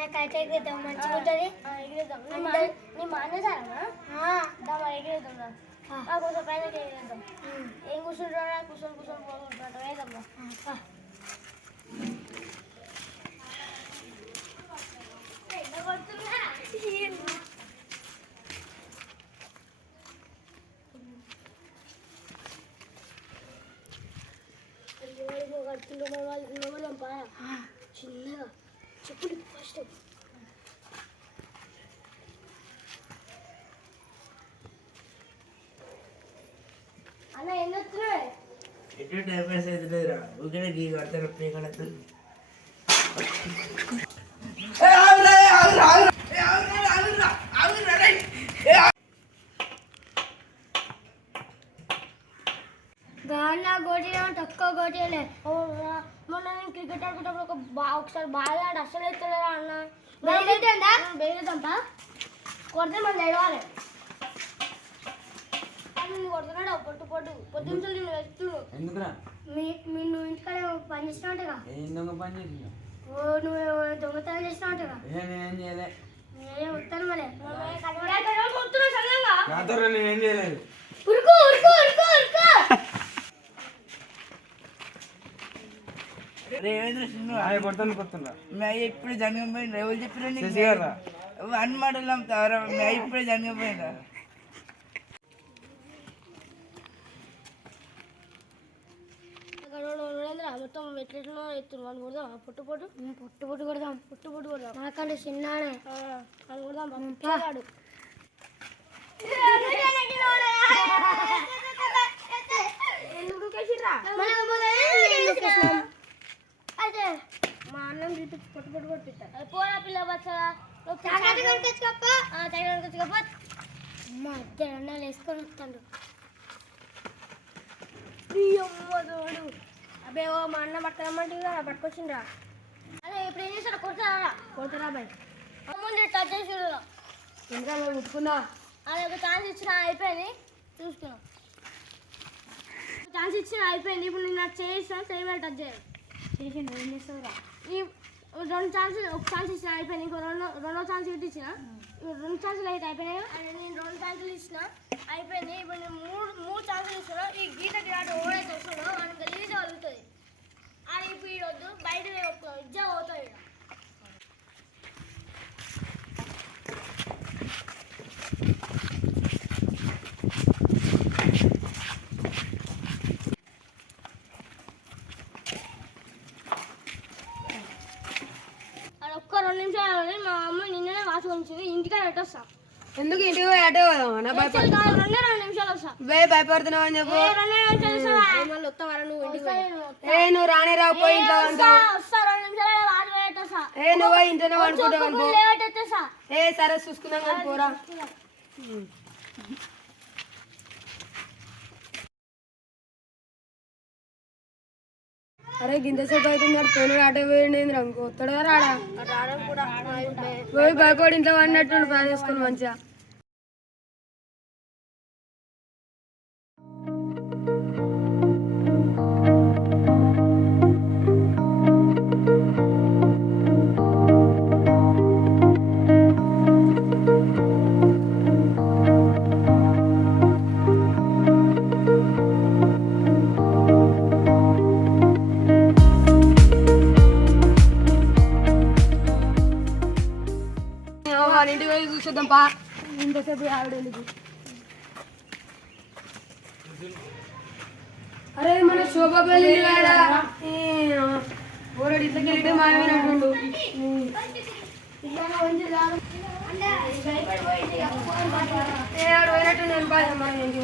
నాకైతే ఎగిరేద్దాం మంచిగా ఉంటుంది. నీ మానేసారా ఎగిరేద్దాం కొంచెం పైన ఎగిరేద్దాం. ఏం కూర్చుంటారా కూర్చొని పోతుంటాడు వేద్దాం. చిన్నగా చెప్పులు ఫస్ట్ అన్న ఏం వస్తున్నాయి ఎటు టైం పాస్ అవుతుందిరా ఊరికే గీ కడతారు పీకడతారు. గానా గోటీలో తక్కువ గోటీలే. మొన్న నేను క్రికెట్ ఆడుకుంటప్పుడు ఒకసారి బాగా ఆడి అస్సలు ఎత్తలేరా అన్న. బెదిరిద్దాంపా కొడితే మళ్ళీ ఏడవాలి. నేను కొడుతున్నాడు పొద్దున్న నేను వేస్తున్నావు ఎందుకురా నువ్వు ఇంటికాడ పని చేసినావుగా. ఏం దొంగ పని చేసినా నువ్వు దొంగతనం చేసినావుగా. నేనేం చేయలే. నేనే వస్తాను మళ్ళీ నాతో నేనేం చేయలేదు. ఉరుకు ఉరుకు ఉరుకు ఉరుకు. కొడుతున్నా మ్యాచ్ ఎప్పుడు జరగకపోయింది ఎవరు చెప్పినా కదా వన్ మాటలు అమ్ముతారా మ్యాచ్ ఇప్పుడే జరగకపోయిందా. మొత్తం ఎట్లా ఎత్తున్నాం కొడదాం పొట్టు కొడదాం నాకంటే చిన్నాడే కొడదాం పిల్లగాడు. మా అన్నం చూపించి పొట్టు కొట్టిస్తారు పోరా పిల్ల అమ్మ ఇద్దరు అన్నాలు వేసుకొని వస్తాడు. అమ్మోడు అబ్బే ఓ మా అన్న పట్టుకురమ్మంటే పట్టుకొచ్చిండ్రా. అదే ఇప్పుడు ఏం చేస్తారా కొడతారా బాయ్ ముందు టచ్ చేసి ఇంకా ముట్టుకున్నా. అదే ఒక ఛాన్స్ ఇచ్చిన అయిపోయింది చూసుకున్నాం. ఛాన్స్ ఇచ్చిన అయిపోయింది. ఇప్పుడు నేను నాకు చేయిస్తాను చేయమని టచ్ చేయాలి. చేసిండు ఏం చేస్తావురా. ఈ రెండు ఛాన్సులు ఒక ఛాన్స్ ఇచ్చిన అయిపోయింది. ఇంకో రెండో ఛాన్స్ ఇటు ఇచ్చిన రెండు ఛాన్సులు అయితే అయిపోయినాయి. నేను రెండు ఛాన్సులు ఇచ్చిన అయిపోయింది. ఇప్పుడు నేను మూడు ఛాన్సులు ఇస్తున్నా. ఈ గీతకి రాడు ఓడైతే వస్తుందో మనకి గలీజ్ కలుగుతుంది. అది ఇప్పుడు ఈడొద్దు బయట ఇజ్జా పోతుంది. అది ఒక్క 2 నిమిషాలు మా అమ్మ నిన్ననే వాసుకొచ్చింది. ఇంటికాడ పెట్టొస్తా. ఎందుకు ఇంటికి పోయి అటే పోదాం. 2 నిమిషాలు వస్తా. భయపడుతున్నావు అని చెప్పు. 2 నిమిషాలు మళ్ళీ వస్తావరా నువ్వు ఇంటికి. నువ్వు రాని రాకపోయి ఇంట్లో వస్తా 2 నిమిషాలు వాడు పెట్టొస్తా. నువ్వు ఇంట్లోనే వండుకుంటావు. సరే చూసుకున్నాం కానీ పోరా. అరే గింతసేపు అవుతుంది పోయిన ఆటో పోయింది రంగు వస్తాడు రాడా పోయి భయపడి ఇంట్లో అన్నట్టు ప్లాన్ చేసుకుని మంచిగా. ఇంటికి పోయి చూసేద్దాం పా. ఇంతసేపు ఆవిడ ఎందుకు. అరే మన శోభా పెళ్ళి ఊరడి ఇంట్లోకి వెళ్ళి మాయమైనట్టుండు. ఆడు పోయినట్టు నేను బాగా మన ఇంటికి